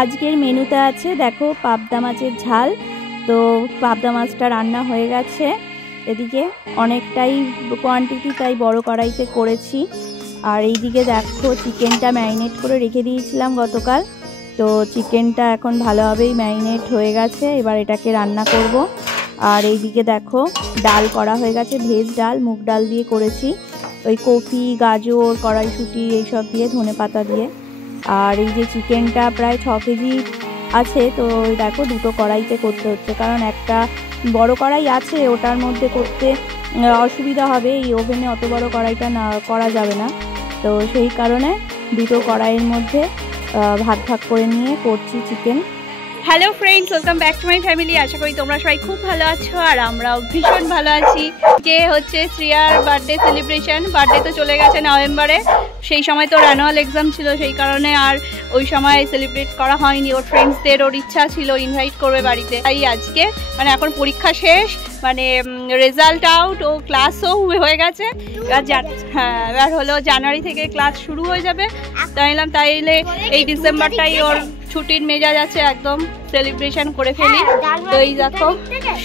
আজকের মেনুতে আছে দেখো পাবদা মাছের ঝাল। তো পাবদা মাছটা রান্না হয়ে গেছে এদিকে, অনেকটাই কোয়ান্টিটি, তাই বড় কড়াইতে করেছি। আর এইদিকে দেখো চিকেনটা ম্যারিনেট করে রেখে দিয়েছিলাম গতকাল, তো চিকেনটা এখন ভালোভাবেই ম্যারিনেট হয়ে গেছে, এবার এটাকে রান্না করব। আর এইদিকে দেখো ডাল করা হয়ে গেছে, ভেজ ডাল, মুগ ডাল দিয়ে করেছি, ওই কপি, গাজর, কড়াইশুঁটি এইসব দিয়ে, ধনেপাতা দিয়ে। আর এই যে চিকেনটা প্রায় 6 কেজি আছে, তো দেখো দুটো কড়াইতে করতে হচ্ছে, কারণ একটা বড় কড়াই আছে, ওটার মধ্যে করতে অসুবিধা হবে, এই ওভেনে অত বড় কড়াইটা না করা যাবে না, তো সেই কারণে দুটো কড়াইয়ের মধ্যে ভাগ ভাগ করে নিয়ে করছি chicken. Hello friends, welcome back to my family. আশা করি তোমরা সবাই খুব ভালো আছো, আর আমরাও ভীষণ ভালো আছি। যে হচ্ছে শ্রিয়ার বার্থডে সেলিব্রেশন, বার্থডে তো চলে গেছে নভেম্বরে, সেই সময় তোর অ্যানুয়াল এক্সাম ছিল, সেই কারণে আর ওই সময় সেলিব্রেট করা হয়নি। ওর ফ্রেন্ডসদের ওর ইচ্ছা ছিল ইনভাইট করবে বাড়িতে, তাই আজকে মানে এখন পরীক্ষা শেষ, মানে রেজাল্ট আউট, ও ক্লাসও হয়ে গেছে, হ্যাঁ এবার হলো জানুয়ারি থেকে ক্লাস শুরু হয়ে যাবে। তাইলে এই ডিসেম্বরটাই ওর ছুটির মেজাজ আছে, একদম সেলিব্রেশন করে ফেলি। তো এই দেখো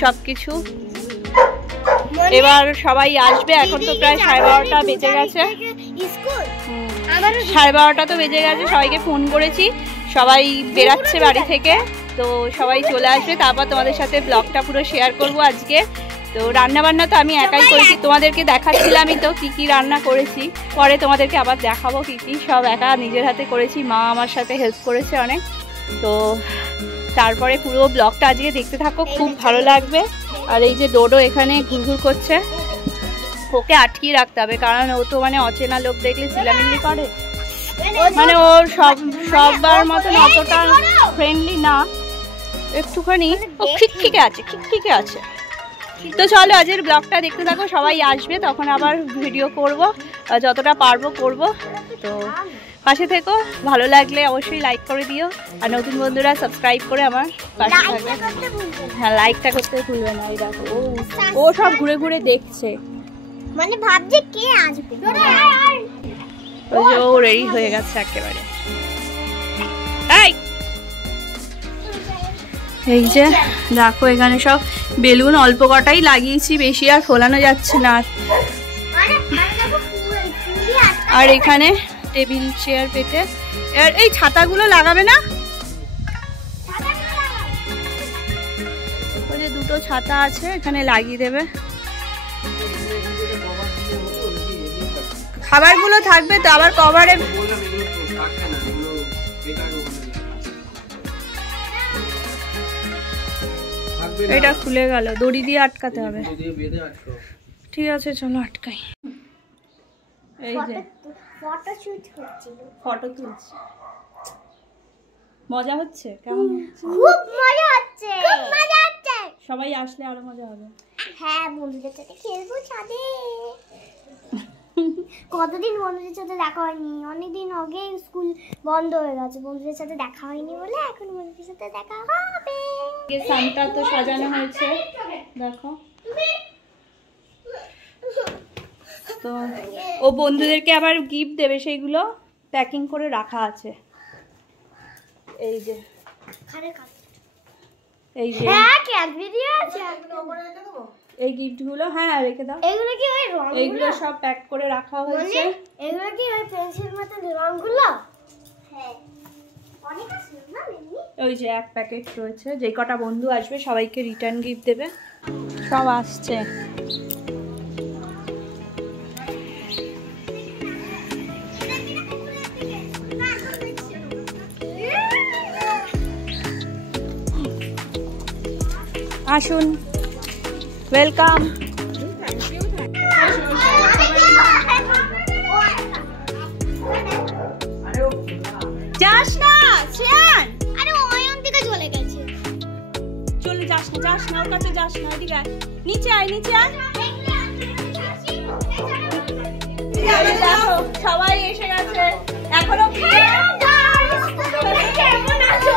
সব কিছু, এবার সবাই আসবে, এখন তো প্রায় 12:30 বেজে গেছে, 12:30 তো বেজে গেছে। সবাইকে ফোন করেছি, সবাই বেরাচ্ছে বাড়ি থেকে, তো সবাই চলে আসবে, তারপর তোমাদের সাথে ব্লগটা পুরো শেয়ার করব আজকে। তো রান্না বান্না তো আমি একাই করেছি, তোমাদেরকে দেখাচ্ছিলামই তো কি কি রান্না করেছি, পরে তোমাদেরকে আবার দেখাবো কি কি সব একা নিজের হাতে করেছি, মা আমার সাথে হেল্প করেছে অনেক। তো তারপরে পুরো ব্লগটা আজকে দেখতে থাকো, খুব ভালো লাগবে। আর এই যে ডোডো এখানে ঘুরঘুর করছে, ওকে আটকিয়ে রাখতে হবে, কারণ ও তো মানে অচেনা লোক দেখলে চিল্লামিল্লি করে, মানে ওর সবার মতন অতটা ফ্রেন্ডলি না, একটুখানি ও খিকখিকে আছে। তো চলো আজকের ব্লগটা দেখতে থাকো, সবাই আসবে, তখন আবার ভিডিও করব, যতটা পারবো করব। তো পাশে থেকো, ভালো লাগলে অবশ্যই লাইক করে দিও, আর নতুন বন্ধুরা সাবস্ক্রাইব করে আমার পাশে থাকবে। হ্যাঁ লাইকটা করতে ভুলবে না। এই দেখো ও সব ঘুরে ঘুরে দেখছে, মানে ভাবছে কে আসবে। ওই যে ও রেডি হয়ে গেছে একেবারে। এই যে দেখো এখানে সব বেলুন অল্প কটাই লাগিয়েছি, বেশি আর ফোলানো যাচ্ছে না। আর এখানে টেবিল চেয়ার পেতে, আর এই ছাতাগুলো লাগাবে না, ওই যে দুটো ছাতা আছে এখানে লাগিয়ে দেবে। খাবারগুলো থাকবে তো আবার কভারে, এটা খুলে গেল, দড়ি দিয়ে আটকাতে হবে। ঠিক আছে চলো আটকাই। এই যে ফটো তুলছি, মজা হচ্ছে, কেমন? খুব মজা হচ্ছে, সবাই আসলে আরো মজা হবে। হ্যাঁ বন্ধুদের সাথে খেলবো ছাদে। কতদিন বন্ধুদের সাথে দেখা হয়নি, অনেকদিন আগে স্কুল বন্ধ হয়ে গেছে, বন্ধুদের সাথে দেখা হয়নি বলে এখন বন্ধুদের সাথে দেখা হবে। সান্তা তো সাজানো হয়েছে দেখো, তো ও বন্ধুদেরকে আবার গিফট দেবে, সেইগুলো প্যাকিং করে রাখা আছে। এই যে হ্যাঁ ক্যাডবেরি আছে, এই গিফটগুলো হ্যাঁ রেখে দাও। এগুলো কি ওই রং, এইগুলো সব প্যাক করে রাখা হয়েছে। এগুলো কি ওই পেন্সিল মতন রংগুলো? হ্যাঁ অনেক আছে না এমনি। ওই যে এক প্যাকেট রয়েছে, যে কটা বন্ধু আসবে সবাইকে রিটার্ন গিফট দেবে। সব আসছে, আসুন, ওয়েলকাম। যাস না শ্রেয়ান, আরে ওয়ন থেকে চলে গেছে, চলে যাস না ওর কাছে যাস না, এদিকে আয়, নিচে আয়। দেখো সবাই এসে গেছে, এখনো কেমন আছো?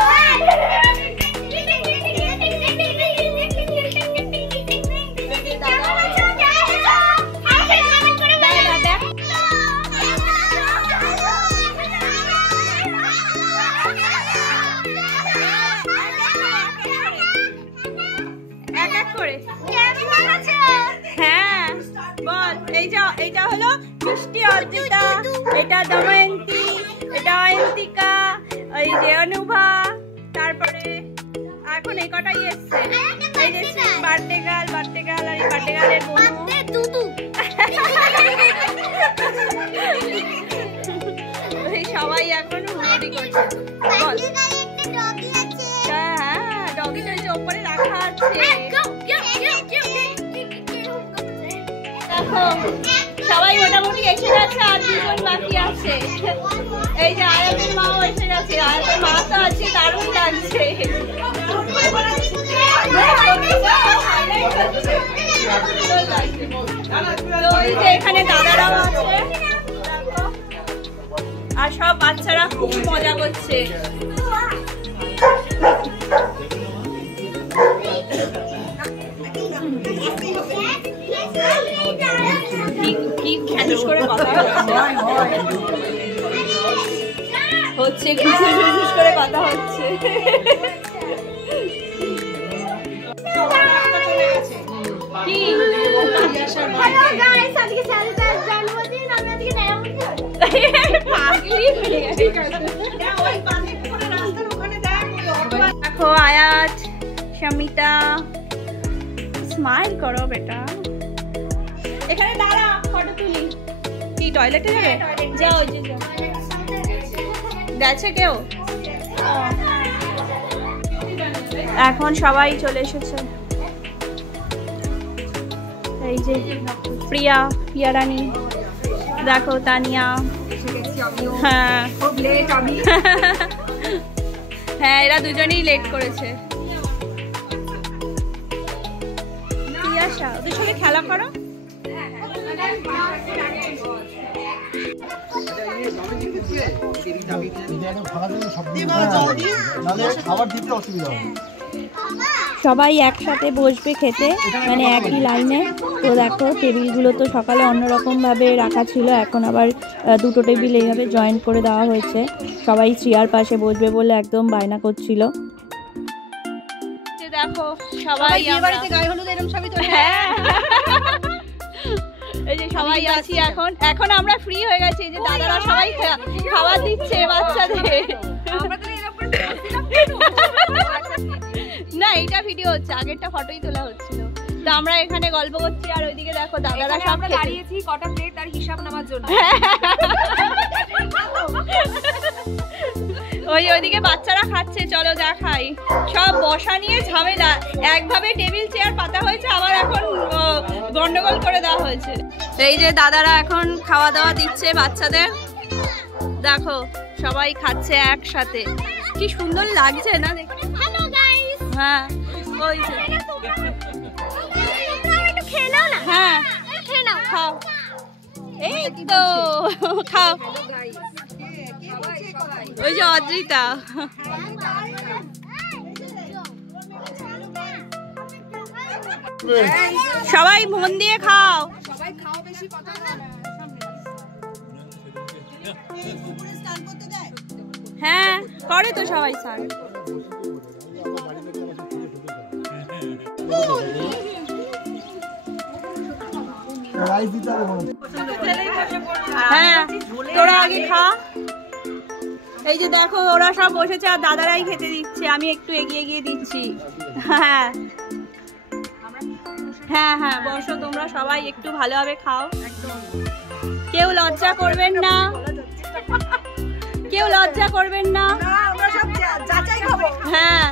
এইটা হলো মিষ্টি অর্জিতা, এটা দময়ন্তী, এটা অয়ন্তিকা, এই যে অনুভা, তারপরে এখন এই কটাই এসছে। এই যে বার্থডে গার্ল আর এই বার্থডে গার্লের বন্ধু সবাই এখন হুড়ি করছে। হ্যাঁ, ডগিটা যে ওপরে রাখা আছে। দেখো সবাই মোটামুটি এসে গেছে, আর দুজন বাকি আছে। এই যে আয়াতের মাও এসে গেছে, আয়াতের মা তো আছে, দারুণ লাগছে। তো এই যে এখানে দাদারাও আছে, আর সব বাচ্চারা খুব মজা করছে। কি খ্যাটুস করে কথা হচ্ছে, খুশুস করে কথা হচ্ছে। দেখো আয়াত, শামিতা, স্মাইল করো বেটা। এখানে দাঁড়া, ফটো তুলি। কি টয়লেটে যাবে? যাও, ওই যে যাও। গেছে কেউ? এখন সবাই চলে এসেছে। এই যে প্রিয়া, প্রিয়া রানী, দেখো তানিয়া। হ্যাঁ হ্যাঁ, এরা দুজনেই লেট করেছে। প্রিয়াশা, ওদের সাথে খেলা করো। সবাই একসাথে বসবে খেতে, মানে একই লাইনে। তো দেখো টেবিলগুলো তো সকালে অন্যরকম ভাবে রাখা ছিল, এখন আবার দুটো টেবিল এইভাবে জয়েন করে দেওয়া হয়েছে। সবাই চেয়ার পাশে বসবে বলে একদম বায়না করছিল। দেখো সবাই গায়ে হলুদ এরকম সবই তো। হ্যাঁ, এই যে সবাই আছি এখন। এখন আমরা ফ্রি হয়ে গেছি, এই যে দাদারা সবাই খাবার দিচ্ছে বাচ্চাদের। না, এটা ভিডিও হচ্ছে, আগেরটা ফটোই তোলা হচ্ছিল। তো আমরা এখানে গল্প করছি, আর ওইদিকে দেখো দাদারা সব দাঁড়িয়েছি কটা প্লেট আর হিসাব নেওয়ার জন্য। ওইদিকে বাচ্চারা খাচ্ছে, চলো যা খাই। সব বসা নিয়ে ঝামেলা, একভাবে টেবিল চেয়ার পাতা হয়েছে, আবার এখন গন্ডগোল করে দেওয়া হয়েছে। এই যে দাদারা এখন খাওয়া দাওয়া দিচ্ছে বাচ্চাদের, দেখো সবাই খাচ্ছে একসাথে, কি সুন্দর লাগছে না দেখে। হ্যাঁ, ওই যে হ্যাঁ, খাও, এই তো খাও। ওই যে অদ্রিতা, সবাই মন দিয়ে খাও। হ্যাঁ, করে তো সবাই স্নান। হ্যাঁ, তোরা আগে খা। এই যে দেখো ওরা সব বসেছে, আর দাদারাই খেতে দিচ্ছে, আমি একটু এগিয়ে গিয়ে দিচ্ছি। হ্যাঁ হ্যাঁ হ্যাঁ, বসো তোমরা সবাই, একটু ভালোভাবে খাও, কেউ লজ্জা করবেন না, কেউ লজ্জা করবেন না। হ্যাঁ,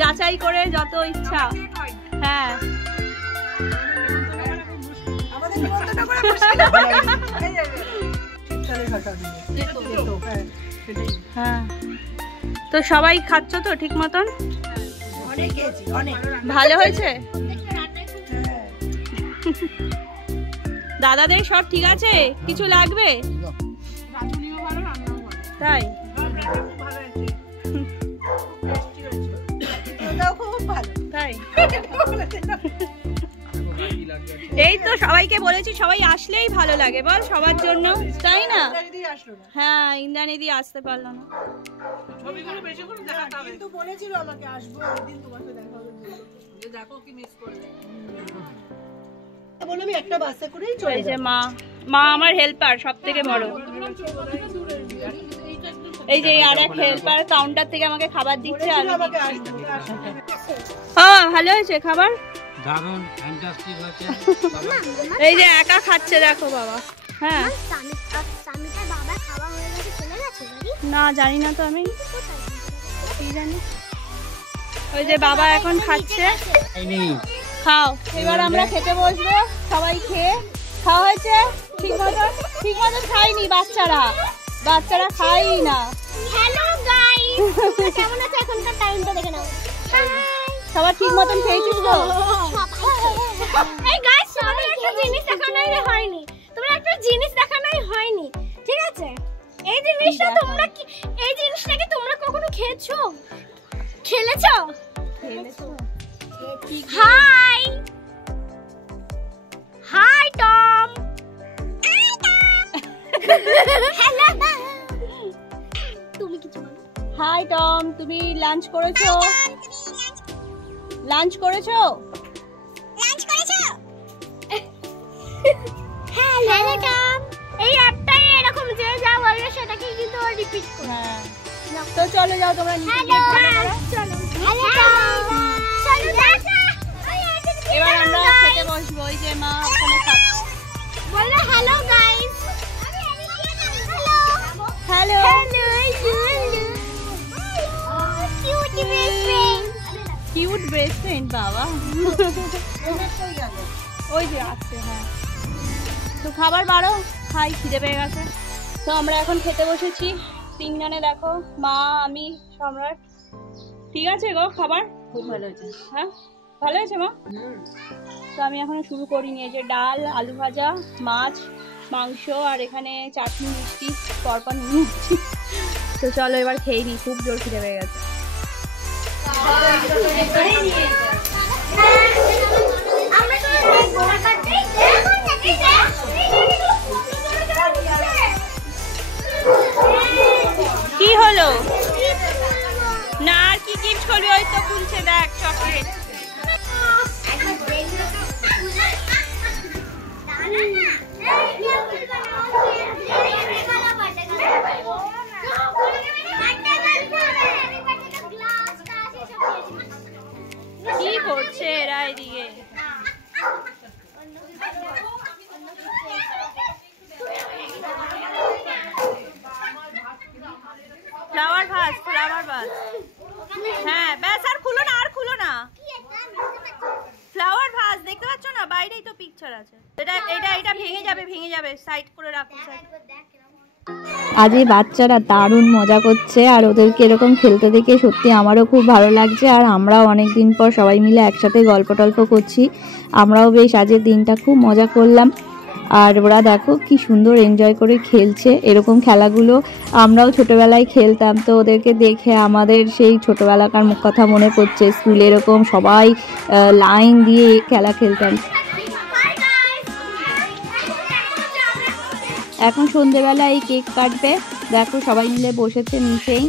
যাচাই করে যত ইচ্ছা। হ্যাঁ, হ্যাঁ, তো সবাই খাচ্ছ তো ঠিক মতন? ভালো হয়েছে? দাদাদের সব ঠিক আছে? কিছু লাগবে? তাই তাই এই তো সবাইকে বলেছি, সবাই আসলেই ভালো লাগে বল, সবার জন্য, তাই না? হ্যাঁ, ইন্দ্রাণীদি আসতে পারলো না। এই যে মা মা আমার হেল্পার সব থেকে বড়। এই যে আর এক হেল্পার কাউন্টার থেকে আমাকে খাবার দিচ্ছে। হ্যাঁ ভালো হয়েছে খাবার, দারুণ ফ্যান্টাস্টিক হয়েছে। এই যে একা খাচ্ছে দেখো বাবা। হ্যাঁ না জানি না তো আমি, কি জানি। ওই যে বাবা এখন খাচ্ছে। খাও, এবার আমরা খেতে বসবো সবাই। খেয়ে খাওয়া হয়েছে ঠিক মতন খাইনি বাচ্চারা খাই না। হ্যালো গাইস, কেমন আছো? এখনকার টাইমটা দেখে নাও। সবার ঠিক মতন খেয়েছিস তো? এই গাইস, তোমাদের একটা জিনিস দেখানোই হয়নি, ঠিক আছে? এই জিনিসটা তোমরা কি, এই জিনিসটা কি তোমরা কখনো খেয়েছো? খেলেছো? High Tom. হ্যালো, তুমি কিছু বলো। হাই টম, তুমি লাঞ্চ করেছো? Hello Tom. এই অ্যাপটাই এরকম যে যা বলবে সেটাকে কিন্তু রিপিট করো। হ্যাঁ তো চলো যাও তোমরা নিচে গিয়ে খেলা করো। চলো হ্যালো টম, চলো দেখা। এবার আমরা খেতে বসবো। ওই যে মা ওখানে খাচ্ছে। বলো hello guys. Hello cute best friend বাবা। ওই যে আসছে। হ্যাঁ তো খাবার বাড়ো, খাই, খিদে পেয়ে গেছে। তো আমরা এখন খেতে বসেছি তিনজনে। দেখো মা, আমি, সম্রাট। ঠিক আছে গো খাবার? খুব ভালো হয়েছে। হ্যাঁ ভালো হয়েছে মা। তো আমি এখনো শুরু করিনি। এই যে ডাল, আলু ভাজা, মাছ, মাংস আর এখানে চাটনি, মিষ্টি পরপর নিয়ে নিচ্ছি। তো চলো এবার খেয়ে নিই, খুব জোর খিদে পেয়ে গেছে। কি হলো? না আর কি গিফট করবি? ওই তো খুলছে দেখ, চকলেট। কি করছে এরা এদিকে? Flower vase. হ্যাঁ ব্যাস, আর খুলো না। ফ্লাওয়ার ভাস দেখতে পাচ্ছ না? বাইরেই তো পিকচার আছে। এটা ভেঙে যাবে, সাইড করে রাখো। আজ এই বাচ্চারা দারুণ মজা করছে, আর ওদেরকে এরকম খেলতে দেখে সত্যি আমারও খুব ভালো লাগছে। আর আমরাও অনেকদিন পর সবাই মিলে একসাথে গল্প টল্প করছি। আমরাও বেশ আজের দিনটা খুব মজা করলাম। আর ওরা দেখো কি সুন্দর এনজয় করে খেলছে। এরকম খেলাগুলো আমরাও ছোটবেলায় খেলতাম। তো ওদেরকে দেখে আমাদের সেই ছোটবেলাকার কথা মনে পড়ছে। স্কুলে এরকম সবাই লাইন দিয়ে খেলা খেলতাম। এখন সন্ধ্যেবেলা এই কেক কাটবে। দেখো সবাই মিলে বসেছে নিচেই।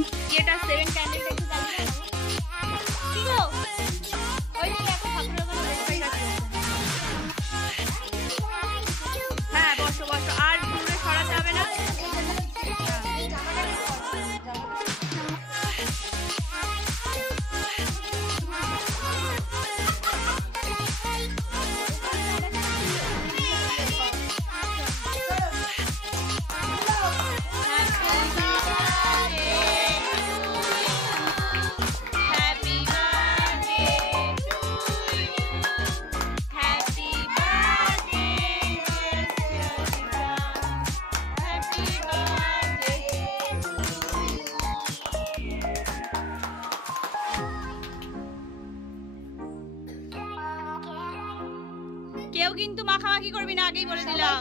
কেউ কিন্তু মাখামাখি করবি না, আগেই বলে দিলাম।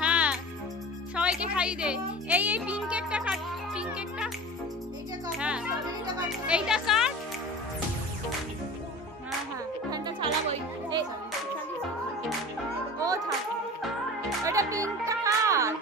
হ্যাঁ সবাইকে খাইয়ে দে। এই পিঙ্ক কেকটা কাট, পিঙ্ক কেকটা। হ্যাঁ এইটা কাট। হ্যাঁ এখানটা ছাড়াবই। ও থাক, এটা পিঙ্কটা কাট।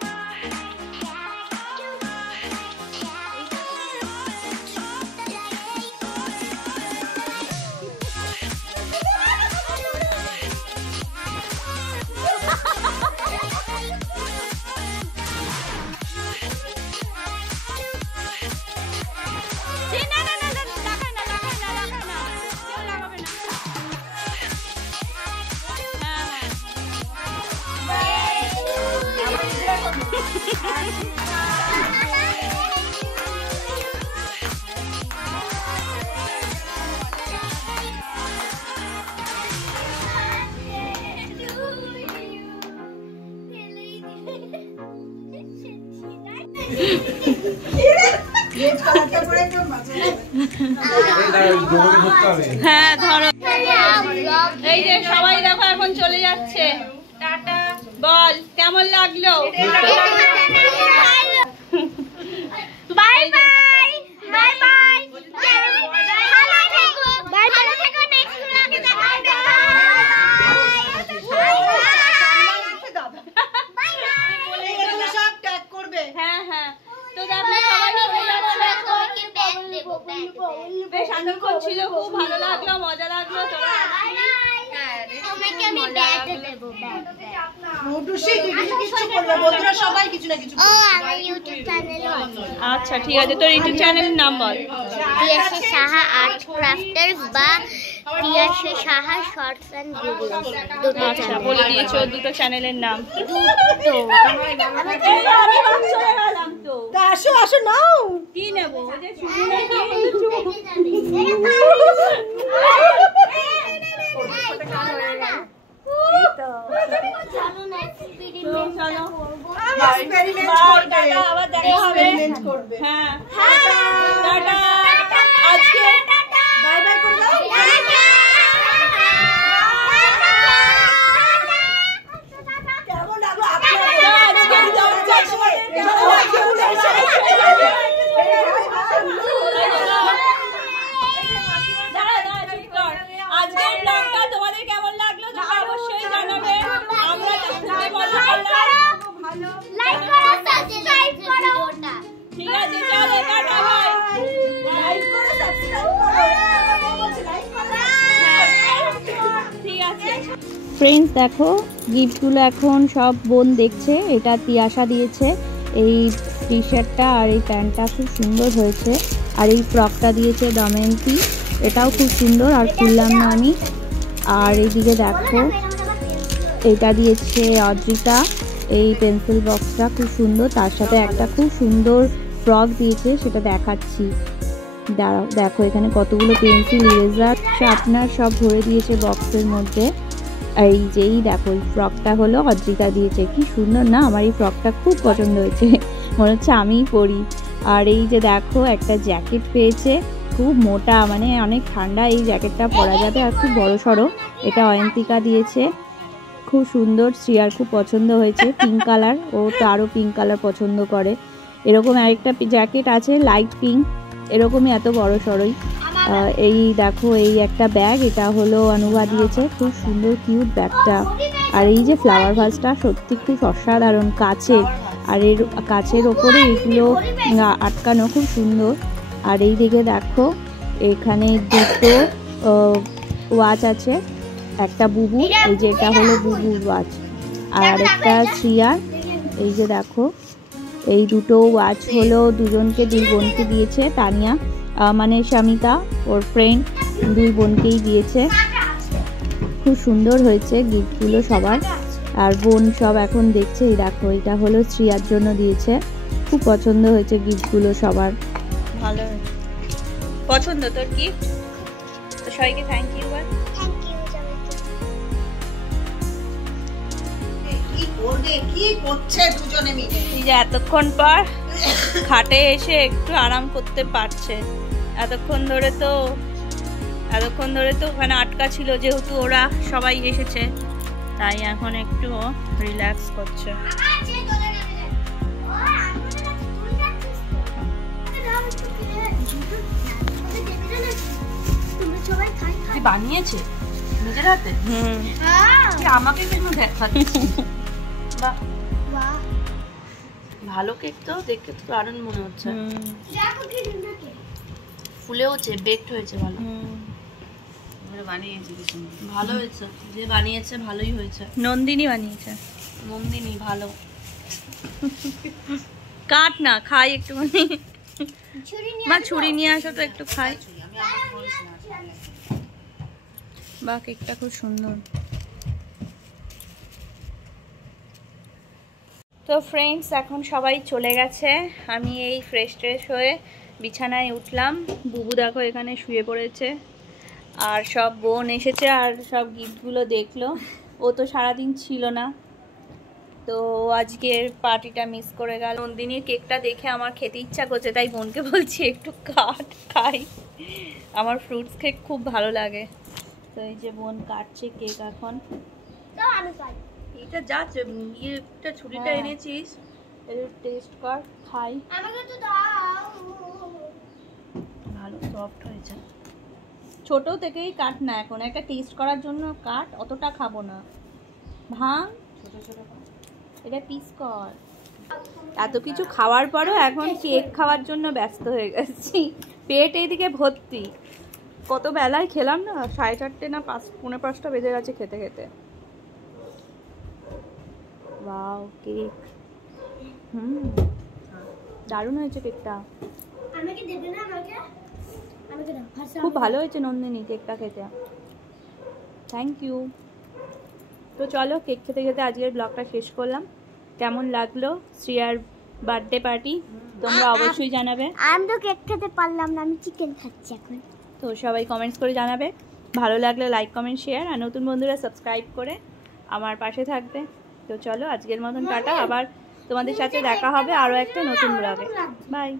হ্যাঁ ধরো, এই যে সবাই দেখো এখন চলে যাচ্ছে। টাটা বল, কেমন লাগলো? বাই বাই বাই বাই ভালো থেকো, ভালো থেকো, নেক্সট ব্লগে দেখা হবে। বাই বাই সব ট্যাগ করবে। হ্যাঁ হ্যাঁ, তো দেখো সবাই চলে যাচ্ছে। বেশ আনন্দ ছিল, খুব ভালো লাগলো, মজা লাগলো। তোরা তোমাকে আমি ব্যাগ দেব, ব্যাগ। সবাই কিছু না কিছু ও আমার ইউটিউব চ্যানেলও আছে। আচ্ছা ঠিক আছে, তোর ইউটিউব চ্যানেলের নাম বল। তিয়াশী সাহা আর্ট ক্রাফটার্স বা তিয়াশী সাহা শর্টস এন্ড ভিডিওস, দুটো আচ্ছা চ্যানেল। বলে দিয়েছো দুটো চ্যানেলের নাম। দুটো আমি বাস চলে গেলাম তো। আসো আসো নাও। কি নেবো? ওই যে আবার দেখা হবে। হ্যাঁ টাটা, আজকে বাই বাই করে দাও। কেমন লাগলো আজকের ব্লগটা তোমাদের কেমন লাগলো তা অবশ্যই জানাবে। আমরা তো খুবই মজা করলাম। লাইক করো, সাবস্ক্রাইব করো। ঠিক আছে, চলো টাটা ভাই। লাইক করো, সাবস্ক্রাইব করো। ঠিক আছে ফ্রেন্ডস, দেখো গিফটগুলো এখন সব বোন দেখছে। এটা তিয়াশা দিয়েছে, এই টি শার্টটা আর এই প্যান্টটা খুব সুন্দর হয়েছে। আর এই ফ্রকটা দিয়েছে দময়ন্তী, এটাও খুব সুন্দর, আর খুললাম না আমি। আর এইদিকে দেখো এটা দিয়েছে অদ্রিতা, এই পেন্সিল বক্সটা খুব সুন্দর, তার সাথে একটা খুব সুন্দর ফ্রক দিয়েছে, সেটা দেখাচ্ছি। দাঁড়াও, দেখো এখানে কতগুলো পেন্সিল, ইরেজার, শার্পনার সব ভরে দিয়েছে বক্সের মধ্যে। এই যেই দেখো এই ফ্রকটা হলো অদ্রিতা দিয়েছে, কি সুন্দর না? আমার এই ফ্রকটা খুব পছন্দ হয়েছে, মনে হচ্ছে আমিই পরি। আর এই যে দেখো একটা জ্যাকেট পেয়েছে, খুব মোটা, মানে অনেক ঠান্ডা এই জ্যাকেটটা পরা যাবে, আর খুব বড় সড়ো। এটা অয়ন্তিকা দিয়েছে, খুব সুন্দর, শ্রিয়ার খুব পছন্দ হয়েছে, পিঙ্ক কালার, ও তো আরও পিঙ্ক কালার পছন্দ করে। এরকম আরেকটা জ্যাকেট আছে লাইট পিঙ্ক, এরকমই এত বড় সড়োই। এই দেখো এই একটা ব্যাগ, এটা হলো অনুভা দিয়েছে, খুব সুন্দর কিউট ব্যাগটা। আর এই যে ফ্লাওয়ার ভাসটা সত্যি খুব অসাধারণ, কাচের, আর এর কাচের ওপরে এগুলো আটকানো, খুব সুন্দর। আর এই দিকে দেখো এখানে দুটো ওয়াচ আছে, একটা বুবু, এই যে এটা হলো বুবুর ওয়াচ, আর আরেকটা শ্রিয়ার। এই যে দেখো এই দুটো ওয়াচ হলো দুজনকে, দুই বোনকে দিয়েছে, তানিয়া মানে স্বামিতা ওর ফ্রেন্ড, দুই বোনকেই দিয়েছে। খুব সুন্দর হয়েছে গিফটগুলো সবার, আর বোন সব এখন দেখছে। এই দেখো এটা হলো শ্রিয়ার জন্য দিয়েছে, খুব পছন্দ হয়েছে গিফটগুলো সবার, ভালো পছন্দ তোর গিফট। তো সবাইকে থ্যাংক ইউ। থ্যাংক ইউ সবাইকে। কি করবে, কি করছে দুজনে মিলে? এই যে এতক্ষণ পর খাটে এসে একটু আরাম করতে পারছে। এতক্ষণ ধরে তো ওখানে আটকা ছিল, যেহেতু ওরা সবাই এসেছে, তাই এখন একটু রিল্যাক্স করছে। বানিয়েছে নিজের হাতে, আমাকে কেন দেখাচ্ছি? ভালো কেক তো, দেখতে তো দারুণ মনে হচ্ছে, ফুলেওছে, বেকড হয়েছে, ভালো বানিয়েছে, ভালো হয়েছে, যে বানিয়েছে ভালোই হয়েছে। নন্দিনী বানিয়েছে, নন্দিনী ভালো। কাট না, খাই একটুখানি, মা ছুরি নিয়ে আসো তো, একটু খাই। বাহ, কেকটা খুব সুন্দর। তো ফ্রেন্ডস, এখন সবাই চলে গেছে, আমি এই ফ্রেশ ট্রেশ হয়ে বিছানায় উঠলাম। বুবু দেখো এখানে শুয়ে পড়েছে, আর সব বোন এসেছে আর সব গিফটগুলো দেখলো। ও তো সারাদিন ছিল না, তো আজকের পার্টিটা মিস করে গেল। নন্দিনীর কেকটা দেখে আমার খেতে ইচ্ছা করছে, তাই বোনকে বলছি একটু খাই। আমার ফ্রুটস কেক খুব ভালো লাগে। তো এই যে বোন কাটছে কেক এখন। এটা যা ইয়েটা ছুরিটা এনেছিস, এর টেস্ট কর, খাই। ভালো সফট হয়েছে। ছোট থেকেই কাট না, এখন একটা টেস্ট করার জন্য কাট, অতটা খাবো না। ভাঙ, ছোট ছোট এটা পিস কর। এত কিছু খাওয়ার পরও এখন কেক খাওয়ার জন্য ব্যস্ত হয়ে গেছি। পেট এইদিকে ভর্তি। কত বেলায় খেলাম না, 4:30 না 5:45 বেজে গেছে খেতে খেতে। ওয়াও, কেক দারুণ হয়েছে কেকটা। খুব ভালো হয়েছে নন্দিনী কেকটা খেতে, থ্যাংক ইউ। তো চলো, কেক খেতে খেতে আজকের ব্লগটা শেষ করলাম। কেমন লাগলো শ্রিয়ার বার্থডে পার্টি তোমরা অবশ্যই জানাবে। আমি তো কেক খেতে পারলাম না, আমি চিকেন খাচ্ছি এখন। তো সবাই কমেন্টস করে জানাবে, ভালো লাগলে লাইক কমেন্ট শেয়ার, আর নতুন বন্ধুরা সাবস্ক্রাইব করে আমার পাশে থাকবে। তো চলো, আজকের মতন টাটা, আবার তোমাদের সাথে দেখা হবে আরও একটা নতুন ব্লগে। বাই।